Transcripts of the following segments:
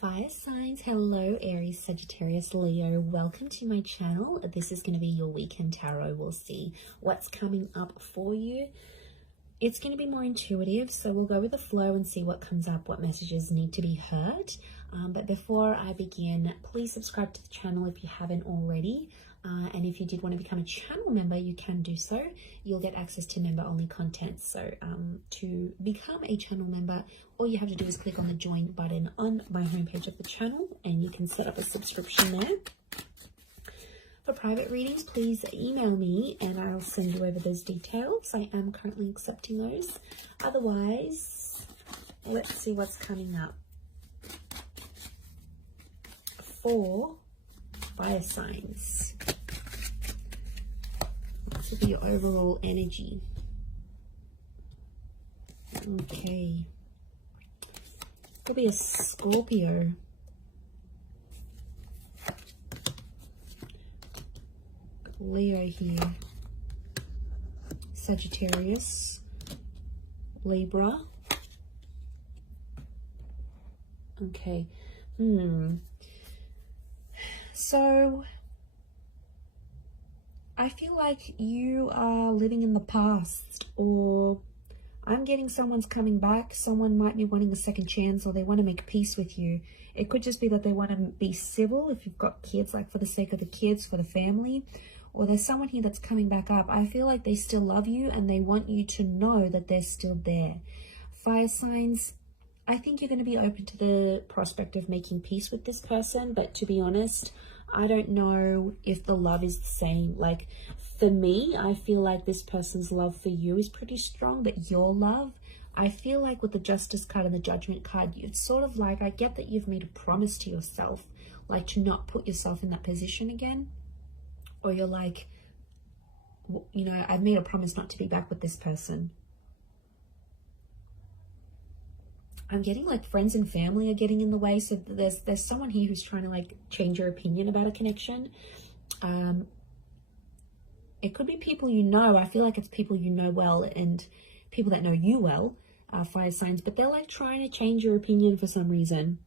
Fire signs, hello Aries, Sagittarius, Leo, welcome to my channel. This is going to be your weekend tarot. We'll see what's coming up for you. It's going to be more intuitive, so we'll go with the flow and see what comes up, what messages need to be heard. But before I begin, please subscribe to the channel if you haven't already. And if you did want to become a channel member, you can do so. You'll get access to member-only content. So to become a channel member, all you have to do is click on the join button on my homepage of the channel, and you can set up a subscription there. For private readings, please email me and I'll send you over those details. I am currently accepting those. Otherwise, let's see what's coming up for fire signs. This will be your overall energy. Okay. Could be a Scorpio. Leo here. Sagittarius. Libra. Okay. So I feel like you are living in the past, or I'm getting someone's coming back. Someone might be wanting a second chance, or they want to make peace with you. It could just be that they want to be civil if you've got kids, like for the sake of the kids, for the family. Or there's someone here that's coming back up. I feel like they still love you and they want you to know that they're still there. Fire signs, I think you're going to be open to the prospect of making peace with this person. But to be honest, I don't know if the love is the same. Like for me, I feel like this person's love for you is pretty strong, but your love, I feel like with the Justice card and the Judgment card, it's sort of like, I get that you've made a promise to yourself, like to not put yourself in that position again. Or you're like, you know, I've made a promise not to be back with this person. I'm getting like friends and family are getting in the way. So there's someone here who's trying to like change your opinion about a connection. It could be people you know. I feel like it's people you know well and people that know you well, fire signs. But they're like trying to change your opinion for some reason.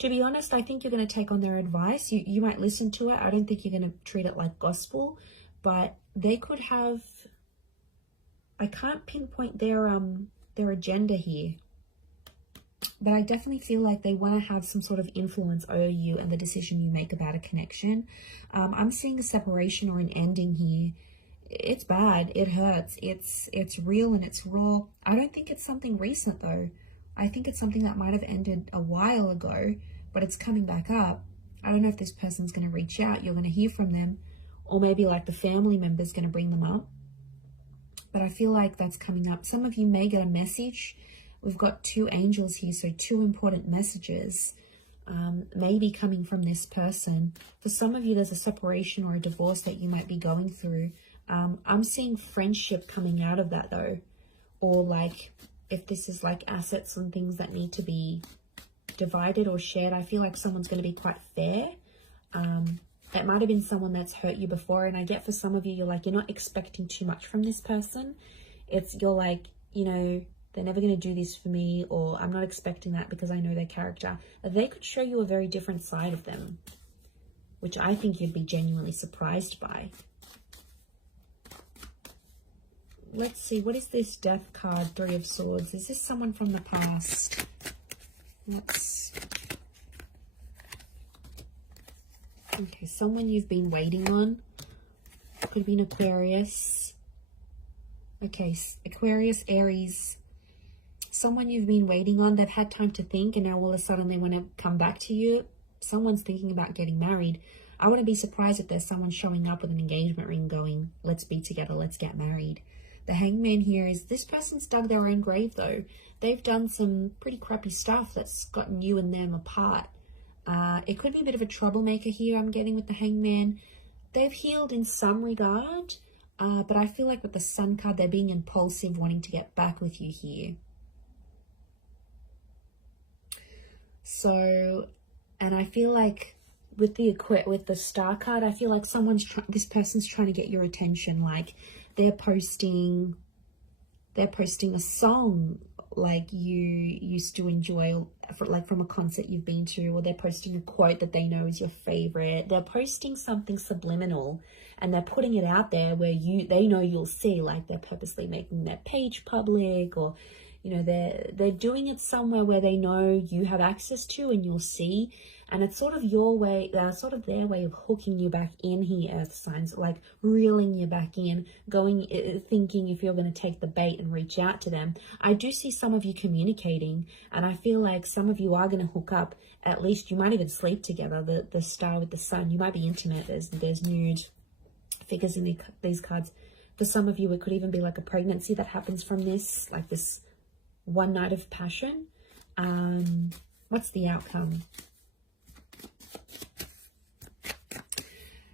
To be honest, I think you're going to take on their advice. You might listen to it. I don't think you're going to treat it like gospel. But they could have... I can't pinpoint their agenda here. But I definitely feel like they want to have some sort of influence over you and the decision you make about a connection. I'm seeing a separation or an ending here. It's bad. It hurts. It's real and it's raw. I don't think it's something recent though. I think it's something that might have ended a while ago, but it's coming back up. I don't know if this person's going to reach out. You're going to hear from them, or maybe like the family member's going to bring them up. But I feel like that's coming up. Some of you may get a message. We've got two angels here, so two important messages maybe coming from this person. For some of you, there's a separation or a divorce that you might be going through. I'm seeing friendship coming out of that though, or like if this is like assets and things that need to be divided or shared, I feel like someone's going to be quite fair. It might have been someone that's hurt you before, and I get for some of you, you're like, you're not expecting too much from this person. You're like, you know, they're never going to do this for me, or I'm not expecting that because I know their character. They could show you a very different side of them, which I think you'd be genuinely surprised by. Let's see, what is this Death card, Three of Swords? Is this someone from the past? Okay, someone you've been waiting on. Could be an Aquarius. Okay, Aquarius, Aries. Someone you've been waiting on. They've had time to think, and now all of a sudden they want to come back to you. Someone's thinking about getting married. I wouldn't be surprised if there's someone showing up with an engagement ring going, let's be together, let's get married. The Hangman here is this person's dug their own grave though. They've done some pretty crappy stuff that's gotten you and them apart. It could be a bit of a troublemaker here, I'm getting with the Hangman. They've healed in some regard, but I feel like with the Sun card, they're being impulsive, wanting to get back with you here. So, and I feel like with the Star card, I feel like this person's trying to get your attention. Like they're posting a song like you used to enjoy, like from a concert you've been to, or they're posting a quote that they know is your favorite. They're posting something subliminal and they're putting it out there where they know you'll see, like they're purposely making their page public, or you know, they're doing it somewhere where they know you have access to and you'll see. And it's sort of your way, sort of their way of hooking you back in here, earth signs, like reeling you back in, thinking if you're going to take the bait and reach out to them. I do see some of you communicating, and I feel like some of you are going to hook up. At least you might even sleep together. The star with the sun, you might be intimate. There's nude figures in these cards. For some of you, it could even be like a pregnancy that happens from this, like this one night of passion. What's the outcome?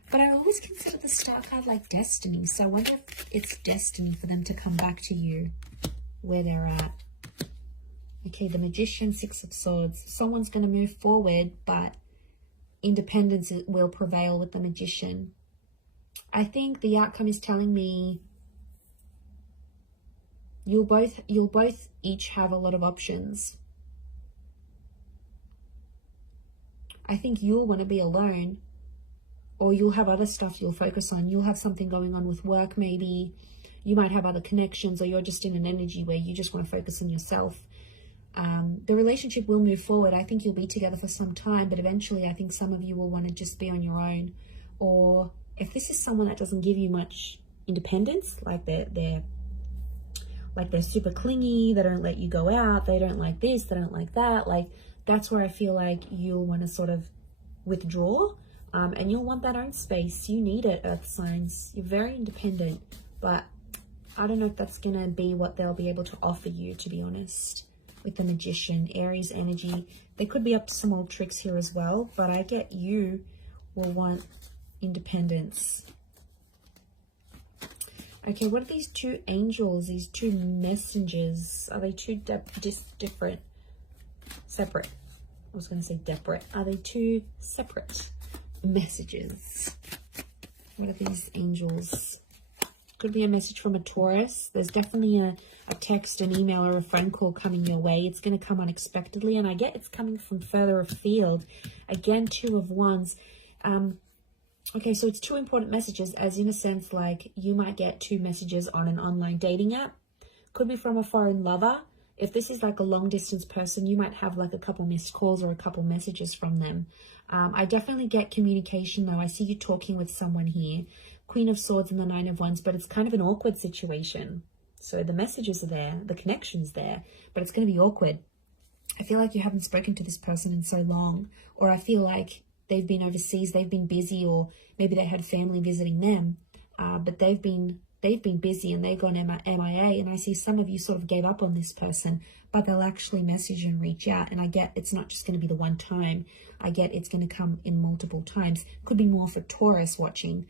But I always consider the star card like destiny. So I wonder if it's destiny for them to come back to you where they're at. Okay, the Magician, Six of Swords. Someone's going to move forward, but independence will prevail with the Magician. I think the outcome is telling me you'll both each have a lot of options. I think you'll want to be alone, or you'll have other stuff you'll focus on. You'll have something going on with work, maybe. You might have other connections, or you're just in an energy where you just want to focus on yourself. The relationship will move forward. I think you'll be together for some time, but eventually I think some of you will want to just be on your own. Or if this is someone that doesn't give you much independence, like they're super clingy, they don't let you go out, they don't like this, they don't like that, like that's where I feel like you'll want to sort of withdraw, and you'll want that own space. You need it, earth signs. You're very independent, but I don't know if that's going to be what they'll be able to offer you, to be honest. With the Magician, Aries energy, they could be up to some old tricks here as well, but I get you will want independence. Okay, what are these two angels, these two messengers? Are they two different? Separate. I was going to say separate. Are they two separate messages? What are these angels? Could be a message from a Taurus. There's definitely a text, an email, or a phone call coming your way. It's going to come unexpectedly, and I get it's coming from further afield. Again, Two of Wands. Okay, so it's two important messages, as in a sense, like you might get two messages on an online dating app. Could be from a foreign lover. If this is like a long distance person, you might have like a couple missed calls or a couple messages from them. I definitely get communication though. I see you talking with someone here. Queen of Swords and the Nine of Wands, but it's kind of an awkward situation. So the messages are there, the connection's there, but it's going to be awkward. I feel like you haven't spoken to this person in so long, or I feel like they've been overseas, they've been busy, or maybe they had family visiting them, but they've been busy and they've gone MIA, and I see some of you sort of gave up on this person, but they'll actually message and reach out, and I get it's not just going to be the one time. I get it's going to come in multiple times. Could be more for Taurus watching.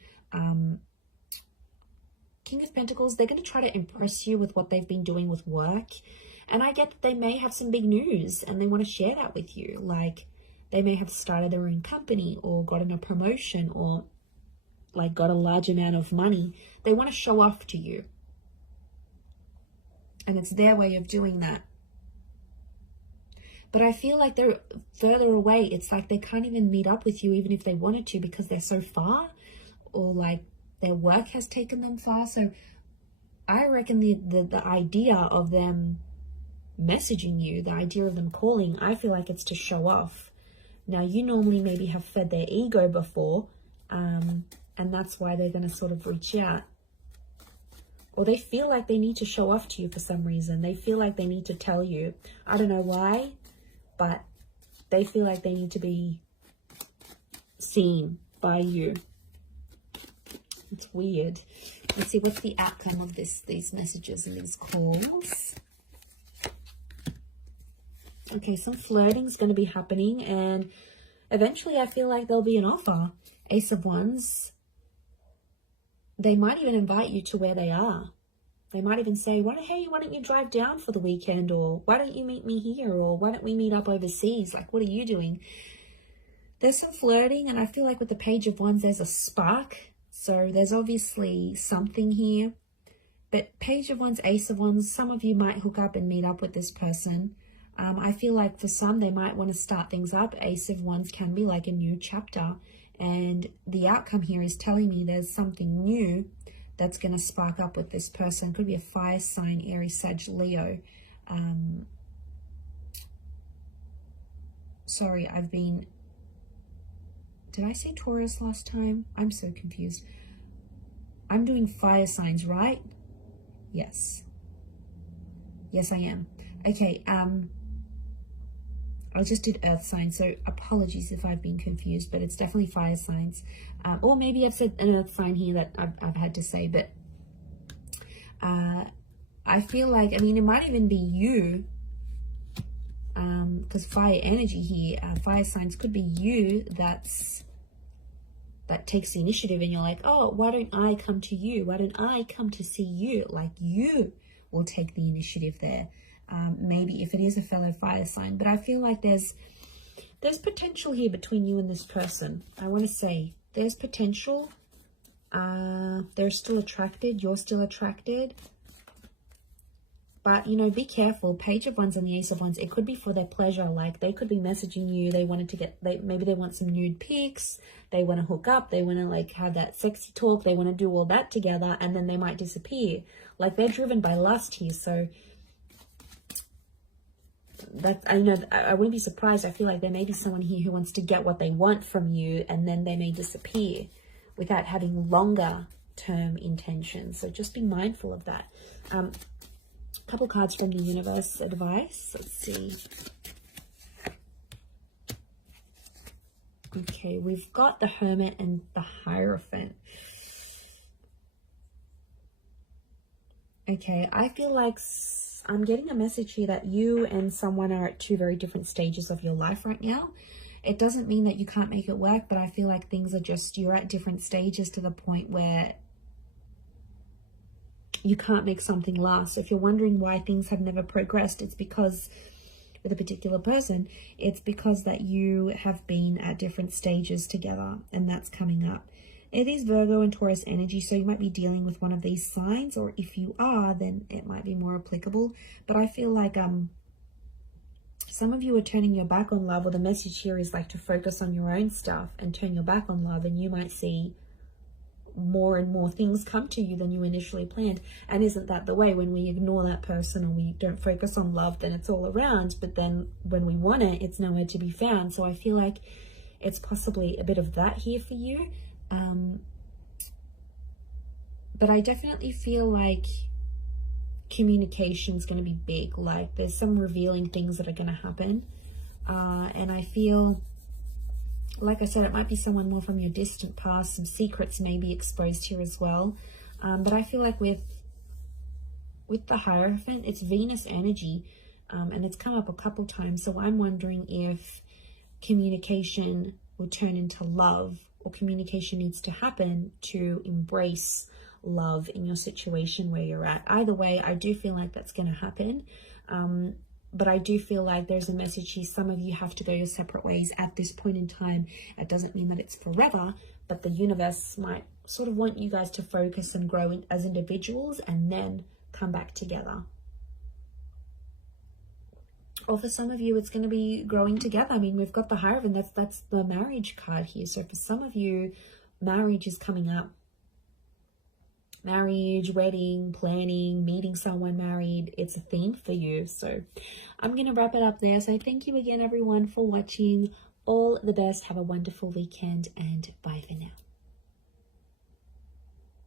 King of Pentacles, they're going to try to impress you with what they've been doing with work, and I get that they may have some big news and they want to share that with you. Like they may have started their own company or gotten a promotion or like got a large amount of money. They want to show off to you, and it's their way of doing that. But I feel like they're further away. It's like they can't even meet up with you even if they wanted to, because they're so far, or like their work has taken them far. So I reckon the idea of them messaging you, the idea of them calling, I feel like it's to show off. Now, you normally maybe have fed their ego before, and that's why they're going to sort of reach out. Or they feel like they need to show off to you for some reason. They feel like they need to tell you. I don't know why, but they feel like they need to be seen by you. It's weird. Let's see, what's the outcome of these messages and these calls? Okay, some flirting is going to be happening, and eventually I feel like there'll be an offer. Ace of Wands. They might even invite you to where they are. They might even say, hey, why don't you drive down for the weekend? Or why don't you meet me here? Or why don't we meet up overseas? Like, what are you doing? There's some flirting, and I feel like with the Page of Wands, there's a spark. So there's obviously something here. But Page of Wands, Ace of Wands, some of you might hook up and meet up with this person. I feel like for some, they might want to start things up. Ace of Wands can be like a new chapter. And the outcome here is telling me there's something new that's going to spark up with this person. Could be a fire sign, Aries, Sag, Leo. Sorry, did I say Taurus last time? I'm so confused. I'm doing fire signs, right? Yes. Yes, I am. Okay, I just did earth signs, so apologies if I've been confused, but it's definitely fire signs. Or maybe I've said an earth sign here that I've had to say, but I feel like, I mean, it might even be you, because fire energy here, fire signs could be you that takes the initiative, and you're like, oh, why don't I come to you? Why don't I come to see you? Like, you will take the initiative there. Maybe if it is a fellow fire sign, but I feel like there's potential here between you and this person. I want to say there's potential. They're still attracted. You're still attracted. But, you know, be careful. Page of Wands and the Ace of Wands, it could be for their pleasure. Like, they could be messaging you. They wanted to maybe they want some nude pics. They want to hook up. They want to, like, have that sexy talk. They want to do all that together, and then they might disappear. Like, they're driven by lust here. So, I know, I wouldn't be surprised. I feel like there may be someone here who wants to get what they want from you, and then they may disappear without having longer term intentions. So just be mindful of that. Couple cards from the universe advice. Let's see. Okay, we've got the Hermit and the Hierophant. Okay, I feel like I'm getting a message here that you and someone are at two very different stages of your life right now. It doesn't mean that you can't make it work, but I feel like things are just, you're at different stages to the point where you can't make something last. So if you're wondering why things have never progressed, it's because with a particular person, it's because that you have been at different stages together, and that's coming up. It is Virgo and Taurus energy, so you might be dealing with one of these signs, or if you are, then it might be more applicable. But I feel like some of you are turning your back on love, or the message here is like to focus on your own stuff and turn your back on love, and you might see more and more things come to you than you initially planned. And isn't that the way? When we ignore that person or we don't focus on love, then it's all around, but then when we want it, it's nowhere to be found. So I feel like it's possibly a bit of that here for you. But I definitely feel like communication is going to be big. Like, there's some revealing things that are going to happen. And I feel, like I said, it might be someone more from your distant past. Some secrets may be exposed here as well. But I feel like with the Hierophant, it's Venus energy. And it's come up a couple times. So I'm wondering if communication will turn into love, or communication needs to happen to embrace love in your situation where you're at. Either way, I do feel like that's going to happen. But I do feel like there's a message here. Some of you have to go your separate ways at this point in time. It doesn't mean that it's forever, but the universe might sort of want you guys to focus and grow as individuals and then come back together. Or for some of you, it's going to be growing together. I mean, we've got the Hierophant. That's the marriage card here. So for some of you, marriage is coming up. Marriage, wedding, planning, meeting someone married. It's a theme for you. So I'm going to wrap it up there. So thank you again, everyone, for watching. All the best. Have a wonderful weekend, and bye for now.